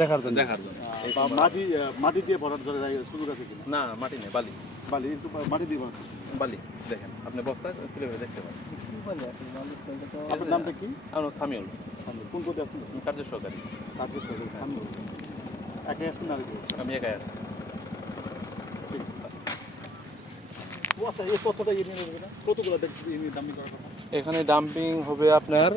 দেখার জন্য মাটি মাটি দিয়ে ভরাট করা যায় সুযোগ আছে কিনা? না বালি নেই, বালি বালি একটু মাটি দিয়ে ভরাট। বালি দেখেন আপনি বস্তায় তুলে ধরে দেখতে পারেন। আপনার নামটা কি? আমার সামিউল, কোন পদে আছেন? কার্য সহকারী। কাজের সাথে সামনে একাই আসছেন আর কি? আমি একাই আসছি। ঠিক আছে। ও আচ্ছা, এই কতটা ইয়ে নিয়ে নেবে না? কতগুলো নিয়ে দামি করার কথা? এখানে ডাম্পিং হবে আপনার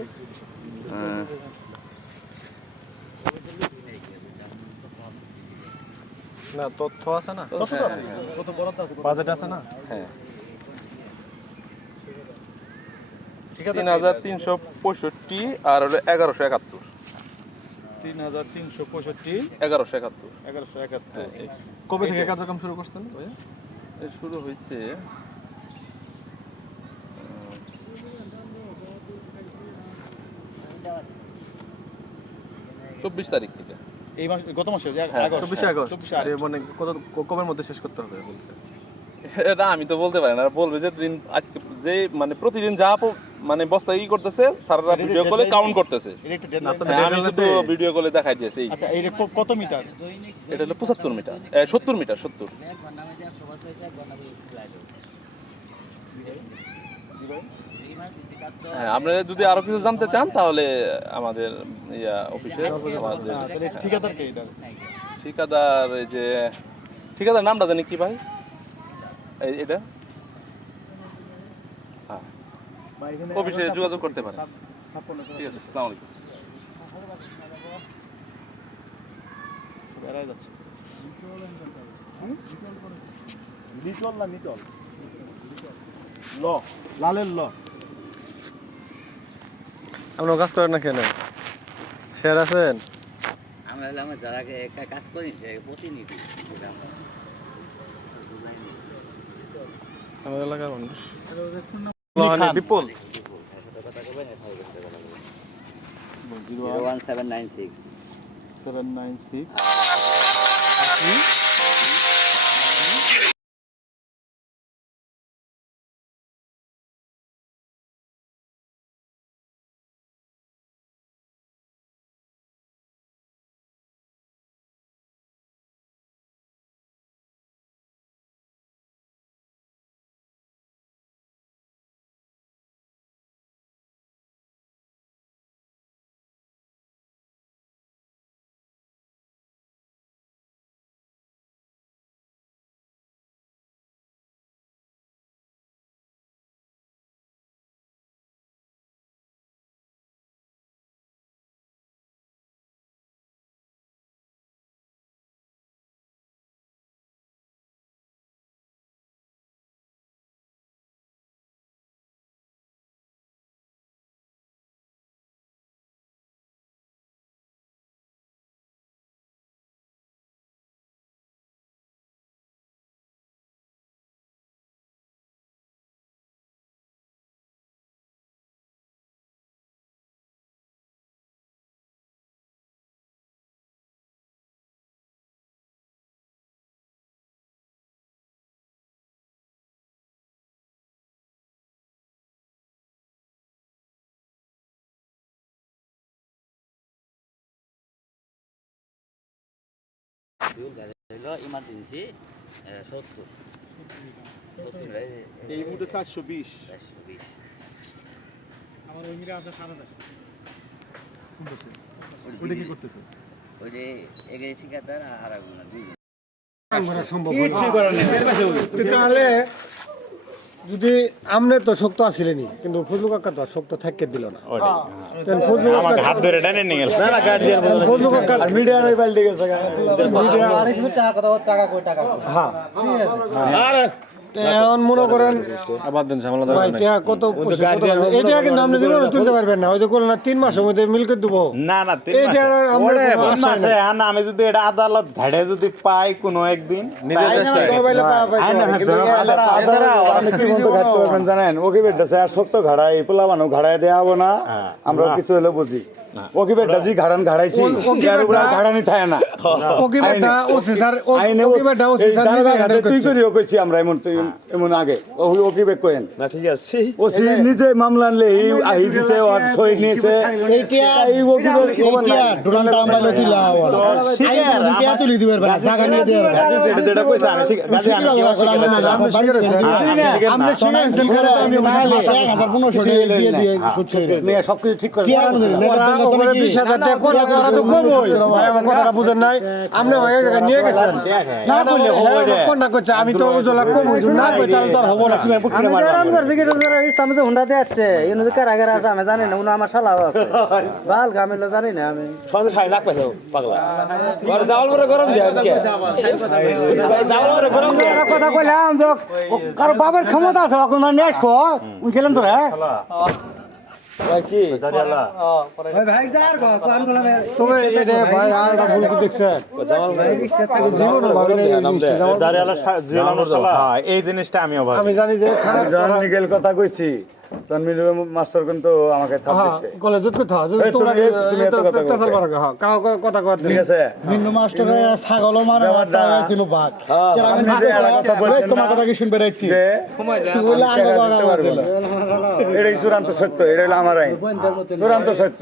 না তথ্য আছে না, কত আছে? কত বড় আছে? বাজেট আছে না। হ্যাঁ ঠিক আছে, 3365 আর হলো 1171। 3365 1171 1171। কবে থেকে কার্যক্রম শুরু করছেন ভাইয়া? শুরু হয়েছে চব্বিশ তারিখ থেকে। এই মাস গত মাসে হ্যাঁ, 24 আগস্ট। 24 আগস্ট। মানে কবের মধ্যে শেষ করতে হবে বলছে? এটা আমি তো বলতে পারি না, বলবে যে দিন আজকে যে মানে প্রতিদিন যা মানে বস্তা ই করতেছে স্যাররা ভিডিও কলে কাউন্ট করতেছে। এটা একটা ডেডলাইন। আপনাদের হ্যাঁ, আমি deadline শুধু আছে? ভিডিও কলে দেখাই দিয়েছি। আচ্ছা, এই কত মিটার? এটা হলো 75 মিটার, 70 মিটার, 70। হ্যাঁ, আপনারা যদি আরো কিছু জানতে চান তাহলে আমাদের অফিসে আমাদের তাহলে ঠিকাদার কে এটা? ঠিকাদার, এই যে ঠিকাদার নামটা জানি কি ভাই? এটা হ্যাঁ, অফিসে যোগাযোগ করতে পারেন। ঠিক আছে, আসসালামু আলাইকুম। বেড়ায় যাচ্ছে। লিটল না মিটল? ল, লালের ল। আপনার কাজ করেন না কেন? শেয়ার আছেন? আমরা হলাম যারা একা কাজ করি সে প্রতিনিধি। আমাদের এলাকার মানুষ। বিপুল। 01796 796 হলো ইমার্জেন্সি 70 এই মুহূর্তে 420। 420। আমার ওই মিরা আছে 450। ওটা কি করতেছে? ওই যে এগিয়ে ঠিকাদার আর আগুন দুইজন। তাহলে যদি আমনে তো শক্ত আসিলেনি, কিন্তু ফজলু কাকা তো শক্ত থাকতে দিল না। আমাকে হাত ধরে টানে নিয়ে গেল। না গার্ডিয়ান ফজলু কাকা আর মিডিয়া নাই পাল্টে গেছে। মিডিয়া হ্যাঁ আরে এখন মনে করেন আবার দেন ঝামেলা ভাই টিয়া কত এটা কিন্তু আপনি জীবনে তুলতে পারবেন না। ওই যে করলেন না 3 মাসের মধ্যে মিলকে দেবো না না এইটা আমরা মাসে আমি যদি এটা আদালত ঘাড়ে যদি পাই কোনো একদিন জানেন ওকে বেটাছে আর শক্ত ঘাড়াই পোলা বানো ঘাড়াই দেওয়া হবো না। আমরা কিছু হলে বুঝি ওকে বেটা জি ঘাড়ান ঘাড়াইছি এর উপর ঘাড়ানি থাকে না ওকে বেটা ওসি স্যার আইনে ওকে বেটা ওসি স্যার তুই করিও কইছি আমরা এমন আগে ওকে বে কোয়েন না ঠিক আছে ওসি নিজে মামলা আনলে আহি দিছে আর সই নিয়েছে এইটা এই ওকে খবর না ডোনাল্ড ট্রাম্প আইলো দিলা আইন কে তুলি দিবার বানা জায়গা নিয়ে দেয়ার যেটা কইছে আমি আমরা শুনে আনছেন করে তো আমি মালে 1500 দিয়ে দিয়ে সুদ ছেড়ে নিয়ে সবকিছু ঠিক করে কি আমাদের নেতা 20000 টাকা কোলা করা তো কম হই ভাই আমার কথাটা বুঝেন নাই আপনি ভাই জায়গা নিয়ে গেছেন না বললে হবে না কোনটা কইছে আমি তো ওজলা কম হই না কই তাহলে তো আর হবে না আমি আরাম করছি কি ইসলামে যে হুন্ডা দিচ্ছে ইনো যে কারাগার আছে আমি জানি না উনি আমার শালাও আছে বাল গামিলো জানি না আমি সন্ধ্যা 6 লাখ পয়সা পাগলা ঘরে যাওয়ার পরে গরম যায় কে যাওয়ার পরে গরম যায় কথা কইলাম তো কারো বাবার ক্ষমতা আছে এখন না নেস কো উই গেলাম তো হ্যাঁ ভাই কি দাদিয়ালা ভাই ভাই যার গো কোন কোন তবে এটা ভাই আর একটা ভুল কি দেখছেন জামাল ভাই জীবন ভাবে না এই জিনিসটা দাদিয়ালা জিলানো শালা হ্যাঁ এই জিনিসটা আমিও ভাবি আমি জানি যে খারাপ জানা নিগেল কথা কইছি তানমির মাস্টার কিন্তু আমাকে থাপ দিছে কলেজত কথা যদি এই তোমরা তুমি এত কথা একটা বলছো। সালবার হ্যাঁ কাও কথা কথা ঠিক আছে ভিন্ন মাস্টারের ছাগল মারা মারতে হয়েছিল বাঘ আপনি যে আর কথা বলছেন তোমার কথা কি শুনবে রাখছি যে বলে আগে টাকা বাঘ দিতে পারবো না। এটাই চূড়ান্ত সত্য এটা হলো আমার আইন চূড়ান্ত সত্য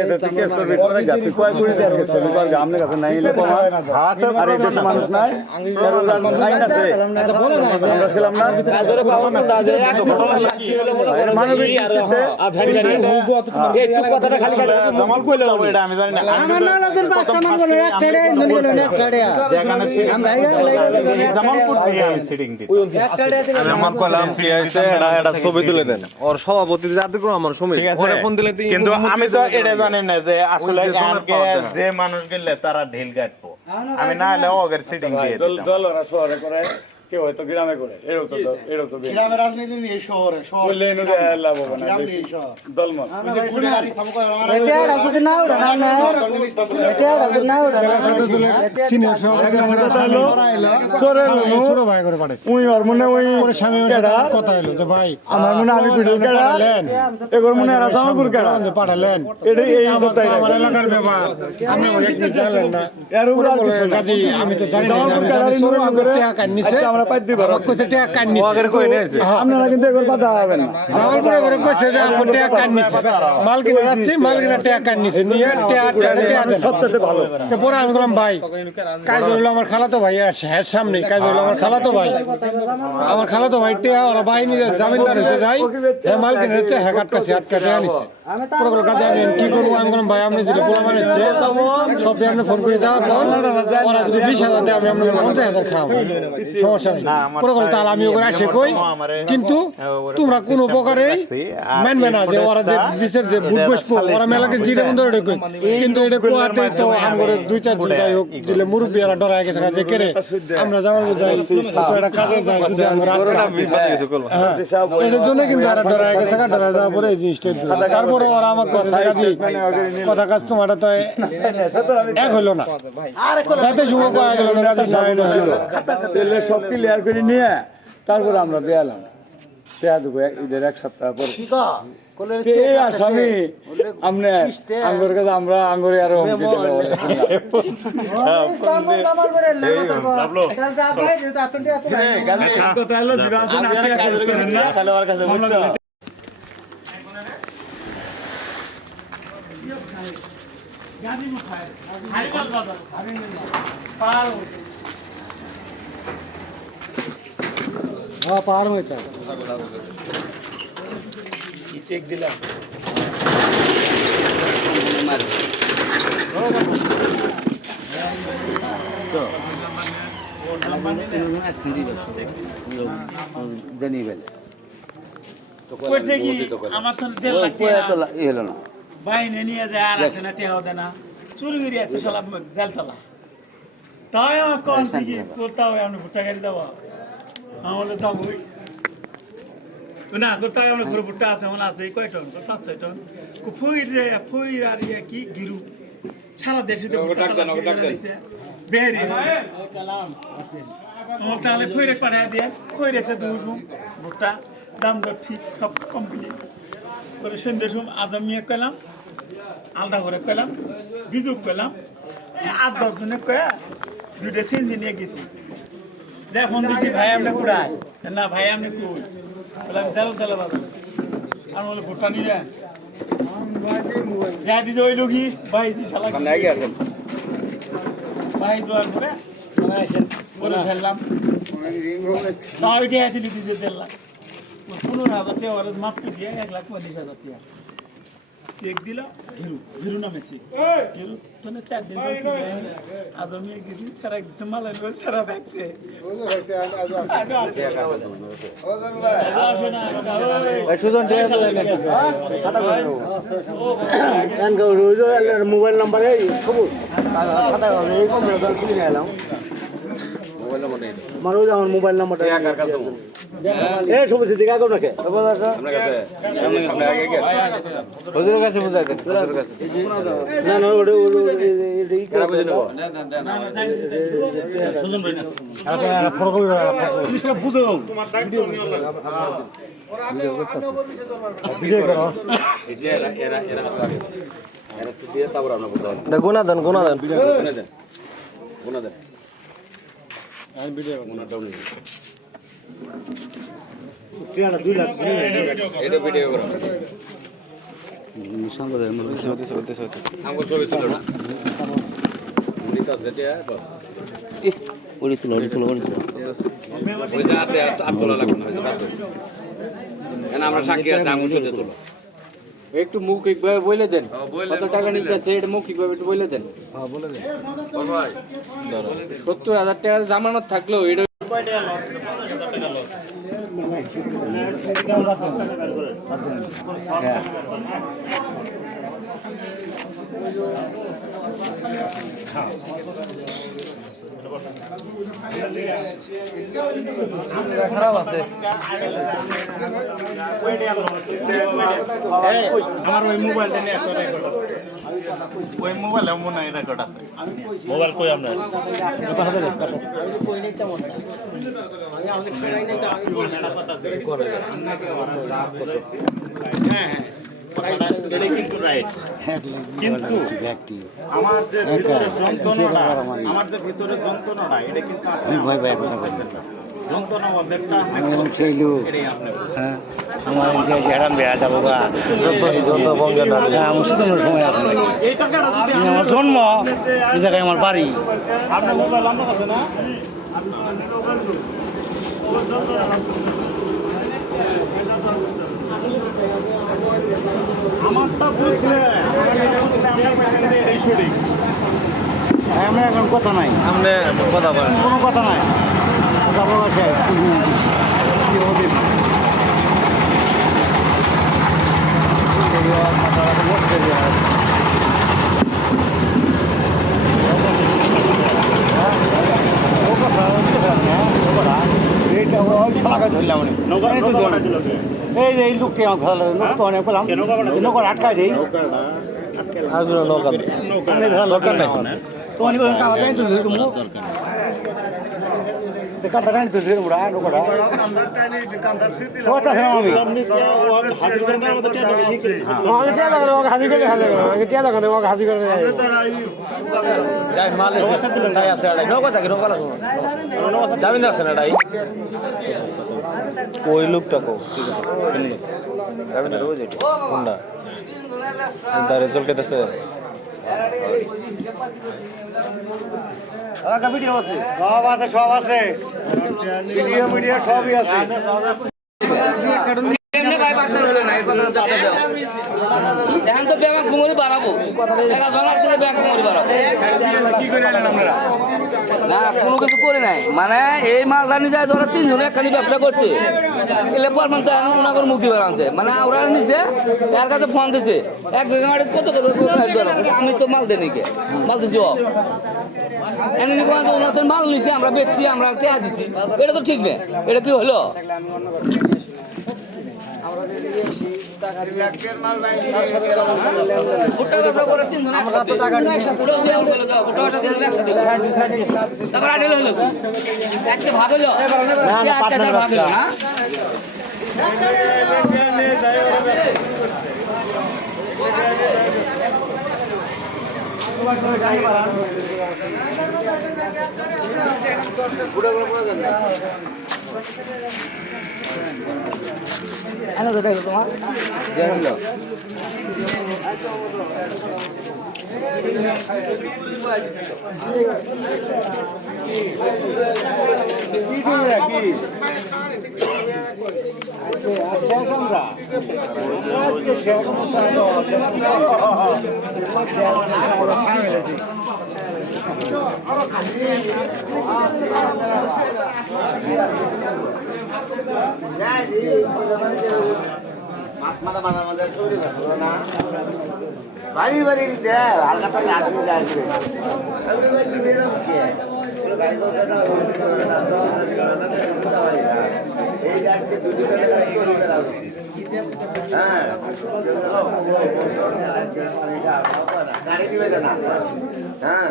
এটা তুই কেস করবি করে যা তুই কয় করে দেন কেস করবি করবি আপনার কাছে নাই এলে তোমার আর এই দেশে মানুষ নাই এর আইন আছে আমরা ছিলাম না মানবিক দৃষ্টিতে একটু কথাটা খালি জামাল কইলো এটা আমি জানি না আমার নালাদের পাঁচটা মান বলে এক কাড়ে ননি গেল এক কাড়ে যেখানে আমরা জামালপুর থেকে আমি সিটিং দিই এক কাড়ে আমি আমার কলাম ফ্রি আইছে এটা ছবি তুলে দেন ওর সভাপতি জাতির আমার সময় ঠিক আছে ওরে ফোন দিলে তুই কিন্তু আমি তো এটা জানি না যে আসলে এনকে যে মানুষ গেলে তারা ঢিল কাটবো আমি না হলে ওগের সিটিং দিয়ে দিতাম দল ওরা শহরে করে কেউ হয়তো গ্রামে করে এরও তো গ্রামের রাজনীতি এই শহরে বললে এনুরে লাভ হবে না বেশি দলমত এটা যদি না উড়া না এটা যদি না উড়া সিনিয়র ছোট ভাই করে পাঠাইছে উই ওর মনে উই পরে স্বামী কথা হলো যে ভাই আমার মনে আমি ভিডিও কেডা এগোর মনে আর জামালপুর কেডা পাঠালেন এটা এই সপ্তাহে আমার এলাকার ব্যাপার আপনি এক মিনিট জানলেন না এর উপর আর কিছু না কাজী আমি তো জানি না জামালপুর কেডার ইনু করে টাকা কান্নিছে আচ্ছা আমরা পাই দিব কইছে টাকা কান্নিছে ওদের কই নিয়েছে আপনারা কিন্তু এগোর কথা হবেন না জামালপুরে করে কইছে যে আমার টাকা কান্নিছে মাল কিনে যাচ্ছি মাল কিনে টাকা কান্নিছে নিয়ে টাকা দেন সবচেয়ে ভালো তো পরে আমি বললাম ভাই কাজ হলো আমার খালাতো ভাই হ্যাঁ সামনে কাজ হলো আমার খালাতো ভাই টিয়া ওরা বাহিনী জামিনদার হয়েছে যাই হ্যাঁ মাল কিনে হচ্ছে হ্যাঁ কাটকাছে আটকাতে আনিছে পুরো কাজে আমি কি করবো আমি বললাম ভাই আপনি যদি পোলা বানাচ্ছে সব আপনি ফোন করে যাওয়া কর ওরা যদি 20,000 দেয় আমি আপনাকে 50,000 খাওয়াবো সমস্যা নেই পুরো তাহলে আমি ওখানে আসে কই কিন্তু তোমরা কোনো প্রকারেই মানবে না যে ওরা যে বিচার যে বুট বসবো ওরা মেলাকে জিরে বন্ধ করে কই কিন্তু এটা কোয়াতে তো আমগরে 2-4 জন যাই হোক দিলে মুরব্বী এরা ডরায় গেছে যে কেরে আমরা জামালপুর যাই তো এটা কাজে যাই যদি আমরা এটার জন্য কিন্তু এরা ডরায় গেছে ডরায় যাওয়ার পরে এই জিনিসটা তারপরে ওরা আমার কথা কাজ তোমার তো এক হইলো না যাতে শুভ পাওয়া গেল তেলে সব ক্লিয়ার করে নিয়ে তারপর আমরা বেয়ালাম পেয়া দেবো ঈদের এক সপ্তাহ পর আসামি আপনি আঙ্গুর কাছে আমরা আঙ্গুরে আরো হুমকি দিলে পার হইতে চেক দিলাম জানি গেলে করছে কি আমার তো 1.5 লাখ টাকা তো এলো না বাইনে নিয়ে যায় আর আসে না টেহাও দেয় না চুরি করে আছে শালা জাল চালা তাই আমার কোন থেকে করতে হবে আমি ভুট্টা গাড়ি দেবো আমাদের যাবোই না করতে হবে আমরা ঘুরে ভুট্টা আছে আমার আছে কয় টন 5-6 টন ফুই আর ইয়ে কি গিরু সারা দেশে বেরে আমার তাহলে ফুইরে পাঠায় দিয়ে কইরেছে দুরুম ভুট্টা দাম দর ঠিক সব কমপ্লিট করে সন্ধ্যে আদম নিয়ে গেলাম আলাদা করে কইলাম বিজুক কইলাম 8-10 জনে কয়া দুইটা সিনজি নিয়ে গেছি যা ফোন দিছি ভাই আপনি কুড়ায় না ভাই আপনি কই বললাম চলো বাবা আর বলে ভুট্টা নিয়ে যা দিছে ওই লোকই ভাই জি শালা সামনে আগে আসেন ভাই দোয়ার করে আসেন বলে ফেললাম তাও এটা দিলি দিতে দিলাম 15,000 টাকা ওর মাপতে দিয়ে 1,50,000 টাকা চেক দিল ঘিরু নামেছি ঘিরু মানে 4 দিন আদমি গেছি সারা কিছু মালাই সারা দেখছে মোবাইল নাম্বার সবুজ মানুষ আমার মোবাইল নাম্বারটা এই সবুজ দিকে আগে নাকি না না ওটা গোনা দেন আমরা সাক্ষী আছে আমি শুনতে তোলো একটু মৌখিকভাবে বলে দেন কত টাকা নিতেছে এটা মৌখিকভাবে একটু বলে দেন 70,000 টাকা জামানত থাকলেও এটা খারাপ আছে আমার ওই মোবাইলটা নিয়ে একটা রেকর্ড আছে ওই মোবাইলে মনে হয় রেকর্ড আছে মোবাইল কই আপনার কিন্তু রাইট কিন্তু আমার যে ভিতরে যন্ত্রণাটা এটা কিন্তু যন্ত্রণা ওদেরটা আমার হেরান বেড়া যাবো সময় আছে আমার জন্ম এই জায়গায় আমার বাড়ি আপনার মোবাইল আমার কাছে না আমারটা বুঝলে আমরা এখন কথা নাই আপনি কথা বলেন কোনো কথা নাই কথা বলা শেষ এই যে এই লোককে আমার ভালো লাগে লোক তো অনেক পেলাম নৌকার আটকায় দেই আর জন্য নৌকা দরকার নাই তো অনেক কামাই তো কাঁদা টানি তো নৌকাটা কথা আমি যাই মাল তাই আছে নৌকা থাকে নৌকা লাগো জামিন আছে না এটাই ওই লোকটা কো জামিন রোজ এটা কোনটা দাঁড়ে চলকেতেছে সব আছে সব আছে ভিডিও মিডিয়া সবই আছে এখন তো ব্যাংক কুমোরি বাড়াবো টাকা জমার করে ব্যাংক কুমোরি বাড়াবো না কোনো কিছু করে নাই মানে এই মালটা নিজে ধরো 3 জনে একখানি ব্যবসা করছে এলে পর মানে ওনাকে মুক্তি বাড়াচ্ছে মানে ওরা নিচে এর কাছে ফোন দিছে 1 বিঘা মাটি কত আমি তো মাল দেনি কে মাল দিছি এমনি কোন ওনাদের মাল নিছে আমরা বেচছি আমরা টাকা দিছি এটা তো ঠিক না এটা কি হলো ভাগ এনে তো দেখো তোমার দেড় কিলো বাড়ি বাড়ি দেয় হালকা তো লাগবে যায় হ্যাঁ গাড়ি দিবে না হ্যাঁ